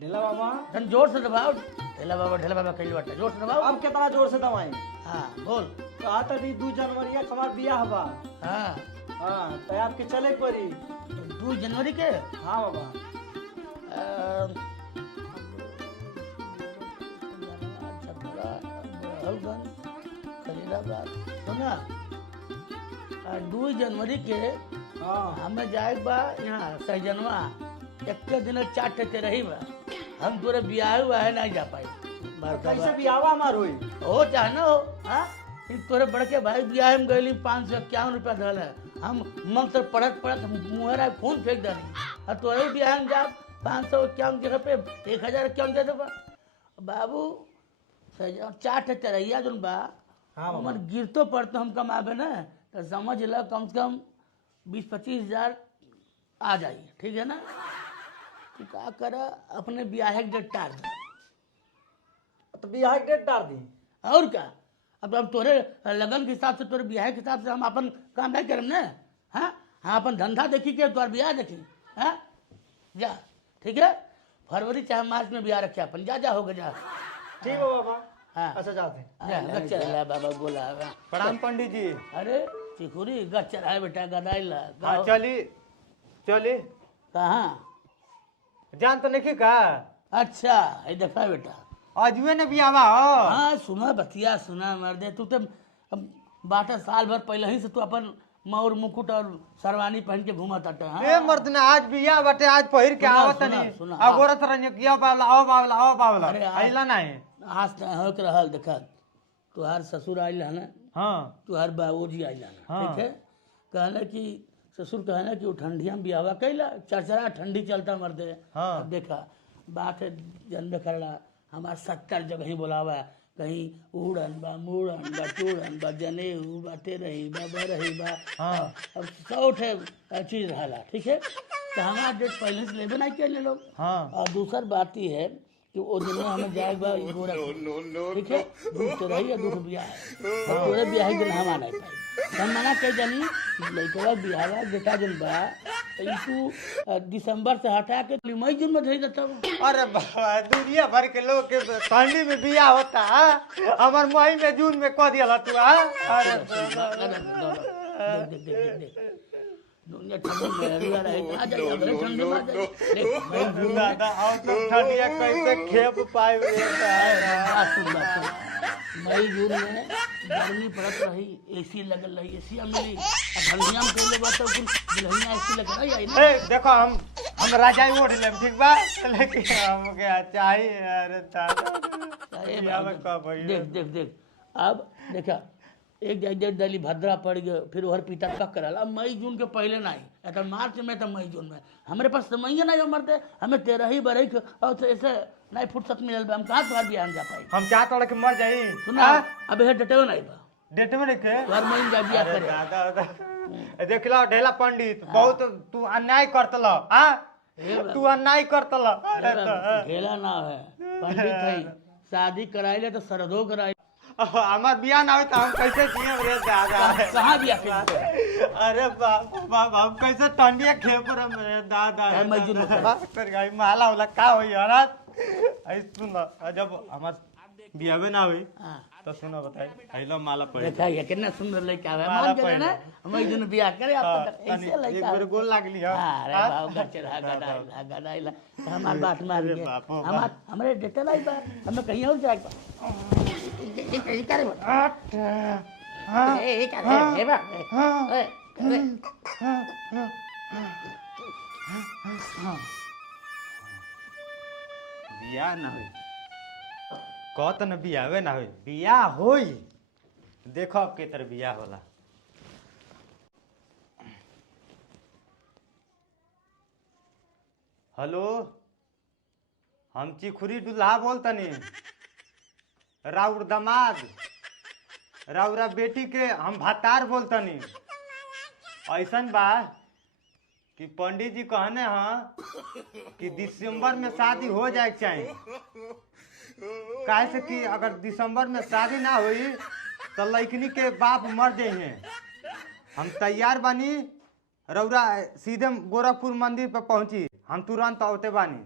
ढेला बाबा धन जोर से दबाओ। ढेला बाबा कहीं बटा जोर से दबाओ। अब कितना जोर से दबाई? हाँ बोल। कहा था 2 जनवरी हमार बियाह बा। हाँ हाँ तो आपके चले पड़ी। 2 जनवरी के। हाँ बाबा। सुना 2 जनवरी के हाँ हमें जाए बा यहाँ सहजनवा 1 दिन 4 ठे रही बा। हम तोरे बियाह हुआ है नहीं जा पाई। कैसे बियाहवा हमार हुई? हो चाहे ना हो। हाँ तोरे बड़के भाई बियाह में गई 551 रुपया धल है। हम मंग से पढ़त मुहरा खून फेंक दनी और तोरे बियाह में जा 551 जगह पे 1051 दे देबा बाबू। 4 ठे तरैया जोन बा हाँ बाबा। हमर गिरतो पड़तो हम कमाबे ना तो समझ ल कम से कम 20-25 हजार आ जाई। ठीक है ना। तू का कर अपने बियाह के डेट टार दे। तो बियाह की डेट डाल दी। और क्या अब तोरे लगन के हिसाब से तोरे बियाह के हिसाब से हम अपन काम नहीं करम ना। हाँ हाँ अपन धंधा देखी के तोर बियाह देखी। हाँ जा ठीक है। फरवरी चाहे मार्च में बियाह रखे अपन। जा होगा जा। ठीक है बाबा। हाँ अच्छा जाते गच्चर बाबा बोला। प्रणाम पंडित जी। अरे चिकुरी गच्चर है बेटा गदाई ला। हाँ चली चली कहाँ? जान तो नहीं का। अच्छा ये देखा बेटा अजुए ने भी आवा हो। हाँ सुना बतिया सुना मर्दे। तू तो बाटा साल भर पहले ही से तू अपन मौर मुकुट और सरवानी पहन के घूमत अट। ए मर्द ने आज बिया बटे आज पहिर के सुना, आवत सुना, नहीं। सुना। अगोरत रहने किया बावला आओ बावला आओ बावला अरे आज- आइला नहीं। आज तक हो के रहल देखा तुहार ससुर आइल है ना हाँ तुहार बाबूजी आइल है ना। हाँ। ठीक है कहना कि ससुर कहना कि वो ठंडिया में बियावा कैला चरचरा ठंडी चलता मर्दे। हाँ। अब देखा बात है जन्म करला हमार 70 जगह ही बोलावा कहीं उड़न बा मुड़न बा चूड़न बा जनेऊ बा तेरही बा बरही बा। हाँ। अब 100 ठे चीज रहला। ठीक है तो हमारा डेट पहले से लेबे नहीं कर ले लोग। हाँ और दूसर बात ही है कि वो दिन में हमें जाए बा गोरा ठीक है। दुख तो रही है दुख ब्याह है और तोरे ब्याह के दिन हम आना पाई। हम मना कह जानी लड़का ब्याह बेटा जन बा ई तू दिसंबर से हटा के मई जून में धरी देता। अरे बाबा दुनिया भर के लोग के ठंडी में बिया होता है हमार मई में जून में कह दिया तू। अरे देख दुनिया ठंडी में अगला रहे आ जाए अगले ठंडी में आ जाए। देख मई जून में दादा आओ तो ठंडिया कैसे खेप पाए मई जून में गर्मी पड़त रही एसी लगल रही एसी मिली ठंडिया में कहीं लोग तो दुल्हनिया एसी लग रही है ना। देखो हम राजाई ओढ़ लेम ठीक बा लेकिन हमके चाहिए। अरे दादा अरे बिया में कब भइल? देख देख देख अब देखा एक डेढ़ दली भद्रा पड़ गए फिर वहर पीटा कक करल। अब मई जून के पहले नहीं अगर मार्च में तो मई जून में हमारे पास समय ही नहीं मरते हमें 13 ही बरई और तो ऐसे नहीं फुर्सत मिलल बा। हम कहाँ तुम्हार बियाह में जा पाई। हम चाहत रहे कि मर जाई। सुना अब यह डटे नहीं बा डेट में देखे तुम्हार मई जा बियाह करे। दादा देख लो ढेला पंडित बहुत तू अन्याय करतल। तू अन्याय करतल। घेला ना है पंडित है शादी कराइले तो सरदो कराई हमार बियाह ना हो तो हम कैसे जिए रे दादा। कहाँ बियाह कर अरे बाप बाप हम कैसे ठंडिया खेप रहे मेरे दादा। है मजदूर होता है। बस कर गई माला वाला का होई हरात ऐ सुन जब हमार बियाह ना हुई हाँ तो सुनो बताई आइलो माला पड़े देखा ये कितना सुंदर लड़का है माला मान के ना मई जून बियाह करे आप ऐसे एक लड़का बार गोल लागली हां। अरे बाबू गच्चर गदाइला हमार बात मान अरे के बाप रे हमार हमरे डेटे लाई बा हमें कहीं और जाए बा ये करे ए करे ए बा ए बियाह ना हुई कहत न बियाहे ना हुई बियाह होई देखो अब के तर बियाह होला। हेलो हम चिखुरी दुल्हा बोलतनी राउर दामाद राउरा बेटी के हम भातार बोलतनी। ऐसन बा कि पंडित जी कहने हैं कि दिसंबर में शादी हो जाए के चाहिए। काहे से कि अगर दिसंबर में शादी ना हुई तो लड़कनी के बाप मर जाइए। हम तैयार बानी रौरा सीधे गोरखपुर मंदिर पे पहुंची हम तुरंत औते बानी।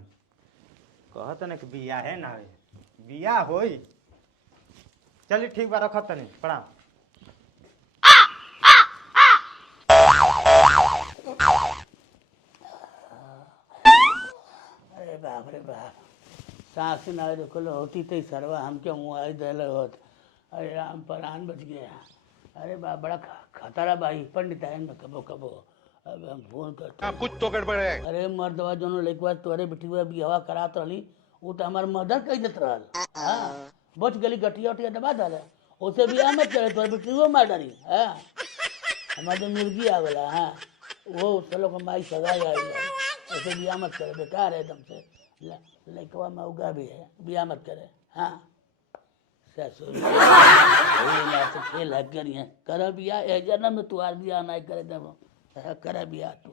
कहत न कि बिया है ना होई। बिया होई। चलिए ठीक बा रखत तनी प्रणाम। अरे बाप रे बाप, सांस ना रुकल होती तो सरवा हमके मुआई दिल होत। अरे राम प्राण बच गया। अरे बाप बड़ा खतरा भाई पंडित आयन में कबो कबो। अब हम फोन करते कुछ तो गड़बड़ है। अरे मर्दवा जोनो लइकवा तोरे बेटीवा बियाह करात रहली वो तो हमार मदर कह देत रहल। हाँ बच गली गठिया उठिया दबा डाले उसे बियाह मत करे तोरे बेटीवा मार डाली। हाँ हमार जो मुर्गी आवेला हाँ वो चलो को माई सगाई आई है ऐसे बियाह मत करे बेकार है एकदम से। लइकवा मौगा भी है बियाह मत करे। हाँ ससुर तो खेल है करिए कर बियाह ए जन्म में तू आर बियाह नहीं करे जब कर बियाह तू।